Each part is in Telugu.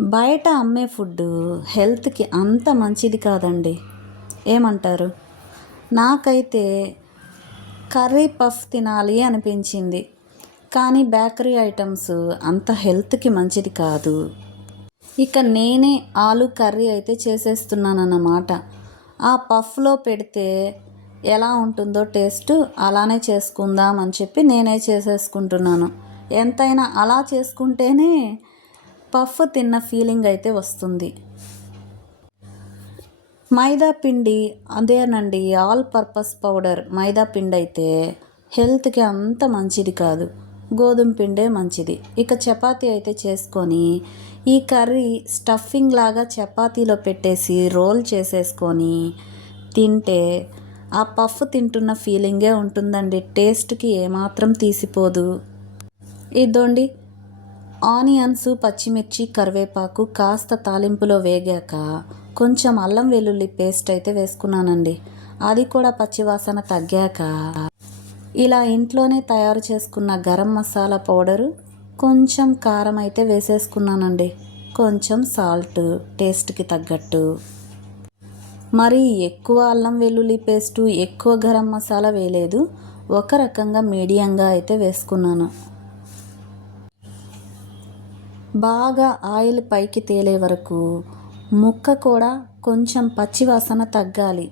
బయట అమ్మే ఫుడ్ హెల్త్కి అంత మంచిది కాదండి. ఏమంటారు? నాకైతే కర్రీ పఫ్ తినాలి అనిపించింది. కానీ బేకరీ ఐటమ్స్ అంత హెల్త్కి మంచిది కాదు. ఇక నేనే ఆలు కర్రీ అయితే చేసేస్తున్నానన్నమాట. ఆ పఫ్లో పెడితే ఎలా ఉంటుందో టేస్ట్ అలానే చేసుకుందాం అని చెప్పి నేనే చేసేసుకుంటున్నాను. ఎంతైనా అలా చేసుకుంటేనే పఫ్ తిన్న ఫీలింగ్ అయితే వస్తుంది. మైదా పిండి అదేనండి ఆల్ పర్పస్ పౌడర్. మైదా పిండి అయితే హెల్త్కి అంత మంచిది కాదు. గోధుమ పిండే మంచిది. ఇక చపాతీ అయితే చేసుకొని ఈ కర్రీ స్టఫింగ్ లాగా చపాతీలో పెట్టేసి రోల్ చేసేసుకొని తింటే ఆ పఫ్ తింటున్న ఫీలింగే ఉంటుందండి. టేస్ట్కి ఏమాత్రం తీసిపోదు. ఇదోండి. ఆనియన్స్ పచ్చిమిర్చి కరివేపాకు కాస్త తాలింపులో వేగాక కొంచెం అల్లం వెల్లుల్లి పేస్ట్ అయితే వేసుకున్నానండి. అది కూడా పచ్చివాసన తగ్గాక ఇలా ఇంట్లోనే తయారు చేసుకున్న గరం మసాలా పౌడరు కొంచెం కారం అయితే వేసేసుకున్నానండి. కొంచెం సాల్ట్ టేస్ట్కి తగ్గట్టు. మరి ఎక్కువ అల్లం వెల్లుల్లి పేస్టు ఎక్కువ గరం మసాలా వేయలేదు. ఒక రకంగా మీడియంగా అయితే వేసుకున్నాను. బాగా ఆయిల్ పైకి తేలే వరకు ముక్క కూడా కొంచెం పచ్చివాసన తగ్గాలి.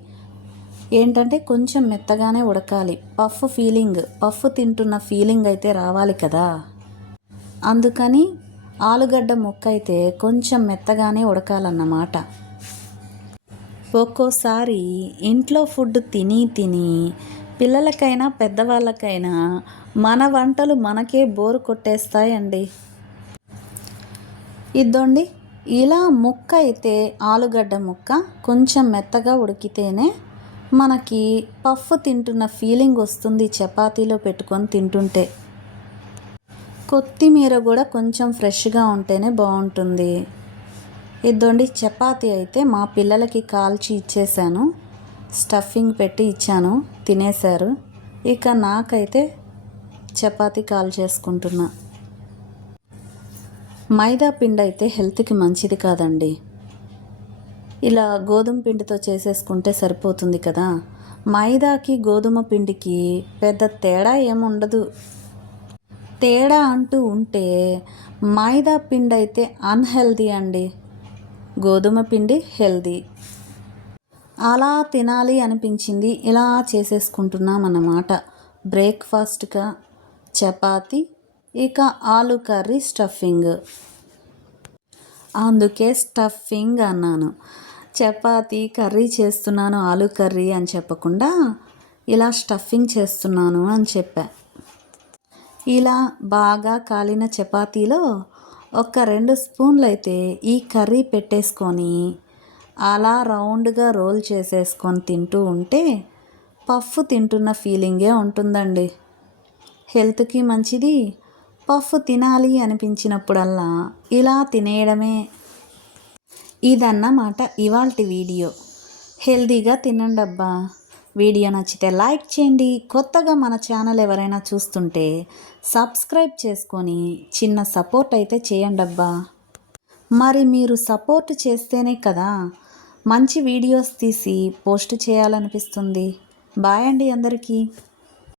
ఏంటంటే కొంచెం మెత్తగానే ఉడకాలి. పఫ్ ఫీలింగ్ పఫ్ తింటున్న ఫీలింగ్ అయితే రావాలి కదా. అందుకని ఆలుగడ్డ ముక్క అయితే కొంచెం మెత్తగానే ఉడకాలన్నమాట. ఒక్కోసారి ఇంట్లో ఫుడ్ తిని తిని పిల్లలకైనా పెద్దవాళ్ళకైనా మన వంటలు మనకే బోరు కొట్టేస్తాయండి. ఇద్దండి. ఇలా ముక్క అయితే ఆలుగడ్డ ముక్క కొంచెం మెత్తగా ఉడికితేనే మనకి పఫ్ తింటున్న ఫీలింగ్ వస్తుంది చపాతీలో పెట్టుకొని తింటుంటే. కొత్తిమీర కూడా కొంచెం ఫ్రెష్గా ఉంటేనే బాగుంటుంది. ఇద్దండి చపాతీ అయితే మా పిల్లలకి కాల్చి ఇచ్చేసాను స్టఫింగ్ పెట్టి ఇచ్చాను తినేశారు. ఇక నాకైతే చపాతీ కాల్ చేసుకుంటున్నా. మైదా పిండి అయితే హెల్త్కి మంచిది కాదండి. ఇలా గోధుమ పిండితో చేసేసుకుంటే సరిపోతుంది కదా? మైదాకి గోధుమ పిండికి పెద్ద తేడా ఏముండదు తేడా అంటూ ఉంటే మైదా పిండి అయితే అన్హెల్దీ అండి. గోధుమ పిండి హెల్దీ. అలా తినాలి అనిపించింది ఇలా చేసేసుకుంటున్నాం అన్నమాట బ్రేక్ఫాస్ట్గా చపాతి ఇక ఆలు కర్రీ స్టఫింగ్. అందుకే స్టఫింగ్ అన్నాను. చపాతి కర్రీ చేస్తున్నాను ఆలు కర్రీ అని చెప్పకుండా ఇలా స్టఫింగ్ చేస్తున్నాను అని చెప్పా. ఇలా బాగా కాలిన చపాతీలో ఒక రెండు స్పూన్లు అయితే ఈ కర్రీ పెట్టేసుకొని అలా రౌండ్గా రోల్ చేసేసుకొని తింటూ ఉంటే పఫ్ తింటున్న ఫీలింగే ఉంటుందండి. హెల్త్కి మంచిది పఫ్ తినాలి అనిపించినప్పుడల్లా ఇలా తినేయడమే. ఇదన్నమాట ఇవాల్టి వీడియో. హెల్దీగా తినండబ్బా. వీడియో నచ్చితే లైక్ చేయండి. కొత్తగా మన ఛానల్ ఎవరైనా చూస్తుంటే సబ్స్క్రైబ్ చేసుకొని చిన్న సపోర్ట్ అయితే చేయండబ్బా. మరి మీరు సపోర్ట్ చేస్తేనే కదా మంచి వీడియోస్ తీసి పోస్ట్ చేయాలనిపిస్తుంది. బాయ్ అండి అందరికీ.